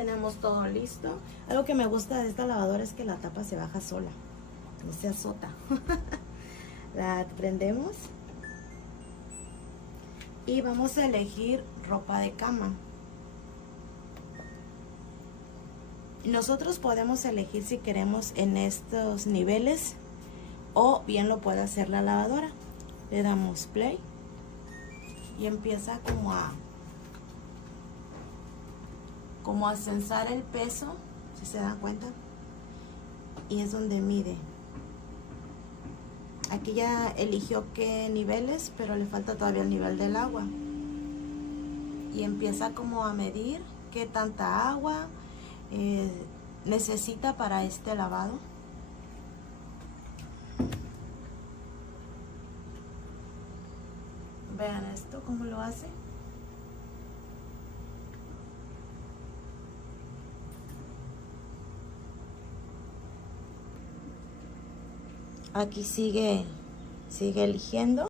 tenemos todo listo. Algo que me gusta de esta lavadora es que la tapa se baja sola, no se azota. La prendemos y vamos a elegir ropa de cama. Nosotros podemos elegir si queremos en estos niveles o bien lo puede hacer la lavadora. Le damos play y empieza como a censar el peso, si se dan cuenta, y es donde mide. Aquí ya eligió qué niveles, pero le falta todavía el nivel del agua, y empieza como a medir qué tanta agua necesita para este lavado. Vean esto, cómo lo hace. Aquí sigue eligiendo.